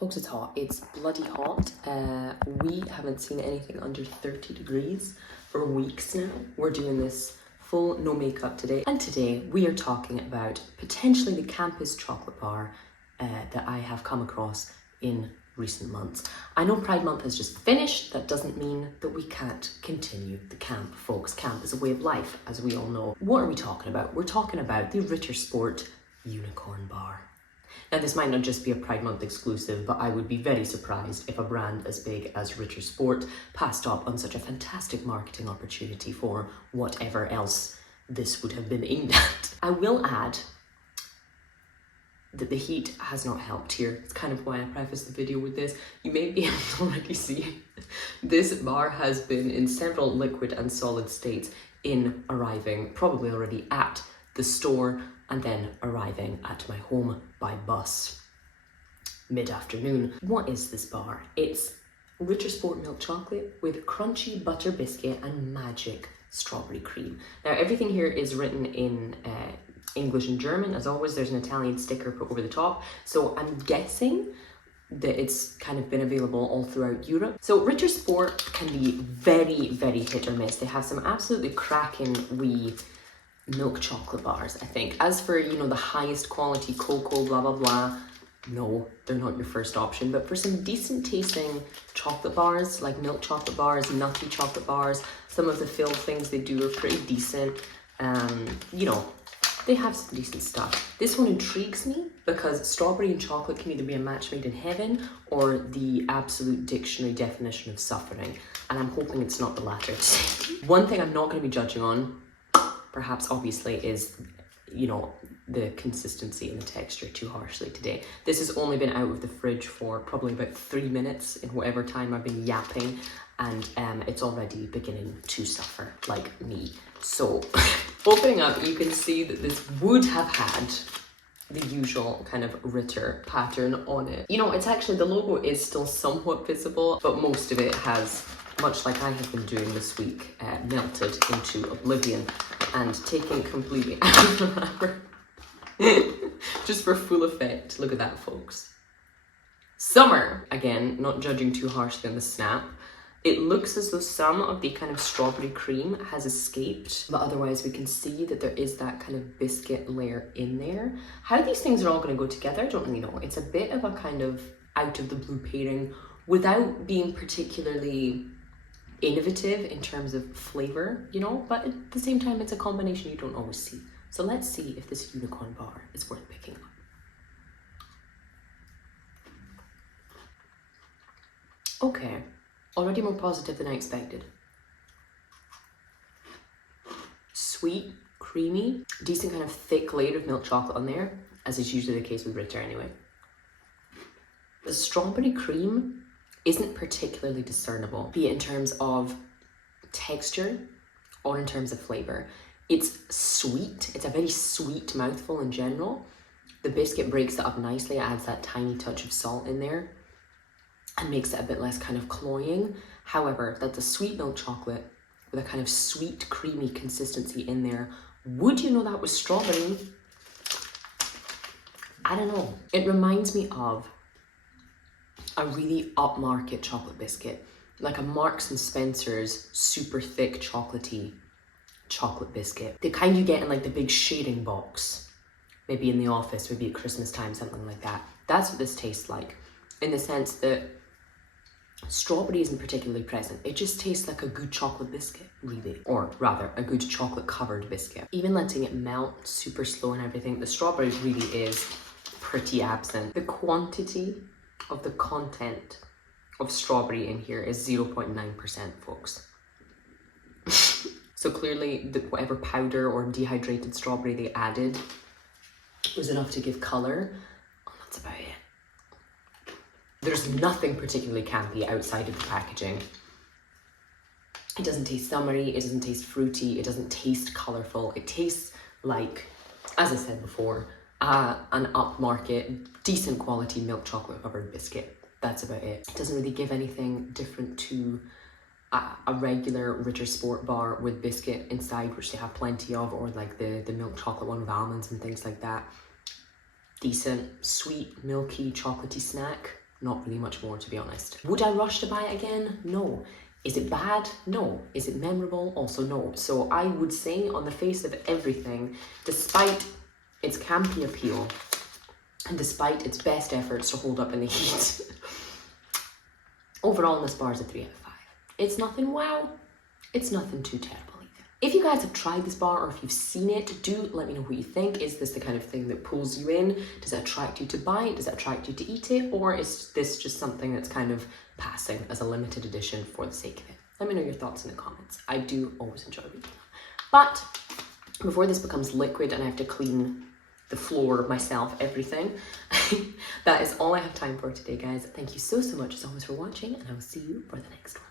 Folks, it's hot. It's bloody hot. We haven't seen anything under 30 degrees for weeks now. We're doing this full no makeup today. And today we are talking about potentially the campest chocolate bar that I have come across in recent months. I know Pride Month has just finished. That doesn't mean that we can't continue the camp, folks. Camp is a way of life, as we all know. What are we talking about? We're talking about the Ritter Sport UNICORN bar. Now, this might not just be a Pride Month exclusive, but I would be very surprised if a brand as big as Ritter Sport passed up on such a fantastic marketing opportunity for whatever else this would have been aimed at. I will add that the heat has not helped here. It's kind of why I prefaced the video with this. You may be able to already see this bar has been in several liquid and solid states in arriving, probably already at the store, and then arriving at my home by bus mid-afternoon. What is this bar? It's Ritter Sport milk chocolate with crunchy butter biscuit and magic strawberry cream. Now, everything here is written in English and German. As always, there's an Italian sticker put over the top. So I'm guessing that it's kind of been available all throughout Europe. So Ritter Sport can be very, very hit or miss. They have some absolutely cracking wee milk chocolate bars, I think. As for, you know, the highest quality cocoa, blah, blah, blah, no, they're not your first option. But for some decent tasting chocolate bars, like milk chocolate bars, nutty chocolate bars, some of the filled things they do are pretty decent. You know, they have some decent stuff. This one intrigues me because strawberry and chocolate can either be a match made in heaven or the absolute dictionary definition of suffering. And I'm hoping it's not the latter. One thing I'm not going to be judging on, perhaps obviously, is, you know, the consistency and the texture too harshly today. This has only been out of the fridge for probably about 3 minutes in whatever time I've been yapping, and it's already beginning to suffer like me. So opening up, you can see that this would have had the usual kind of Ritter pattern on it. You know, it's actually, the logo is still somewhat visible, but most of it has, much like I have been doing this week, melted into oblivion and taken completely out of the wrapper. Just for full effect. Look at that, folks. Summer! Again, not judging too harshly on the snap. It looks as though some of the kind of strawberry cream has escaped, but otherwise we can see that there is that kind of biscuit layer in there. How these things are all going to go together, I don't really know. It's a bit of a kind of out of the blue pairing without being particularly innovative in terms of flavor, you know, but at the same time it's a combination you don't always see. So let's see if this unicorn bar is worth picking up. Okay, already more positive than I expected. Sweet, creamy, decent kind of thick layer of milk chocolate on there, as is usually the case with Ritter anyway. The strawberry cream isn't particularly discernible, be it in terms of texture or in terms of flavor. It's sweet. It's a very sweet mouthful in general. The biscuit breaks it up nicely, adds that tiny touch of salt in there and makes it a bit less kind of cloying. However, that's a sweet milk chocolate with a kind of sweet, creamy consistency in there. Would you know that was strawberry? I don't know. It reminds me of a really upmarket chocolate biscuit, like a Marks and Spencer's super thick chocolatey chocolate biscuit. The kind you get in like the big shading box, maybe in the office, maybe at Christmas time, something like that. That's what this tastes like, in the sense that strawberry isn't particularly present. It just tastes like a good chocolate biscuit, really. Or rather, a good chocolate covered biscuit. Even letting it melt super slow and everything, the strawberry really is pretty absent. The quantity of the content of strawberry in here is 0.9%, folks. So clearly whatever powder or dehydrated strawberry they added was enough to give colour. Oh, that's about it. There's nothing particularly campy outside of the packaging. It doesn't taste summery, it doesn't taste fruity, it doesn't taste colourful. It tastes like, as I said before, an upmarket, decent quality milk chocolate covered biscuit. That's about it. It doesn't really give anything different to a regular Ritter Sport bar with biscuit inside, which they have plenty of, or like the milk chocolate one with almonds and things like that. Decent, sweet, milky, chocolatey snack. Not really much more, to be honest. Would I rush to buy it again? No. Is it bad? No. Is it memorable? Also no. So I would say, on the face of everything, despite its campy appeal and despite its best efforts to hold up in the heat, overall this bar is a 3 out of 5. It's nothing wow, it's nothing too terrible either. If you guys have tried this bar, or if you've seen it, do let me know what you think. Is this the kind of thing that pulls you in? Does it attract you to buy it? Does it attract you to eat it? Or is this just something that's kind of passing as a limited edition for the sake of it? Let me know your thoughts in the comments. I do always enjoy reading them. But before this becomes liquid and I have to clean the floor myself, everything, that is all I have time for today, guys. Thank you so much as always for watching, and I will see you for the next one.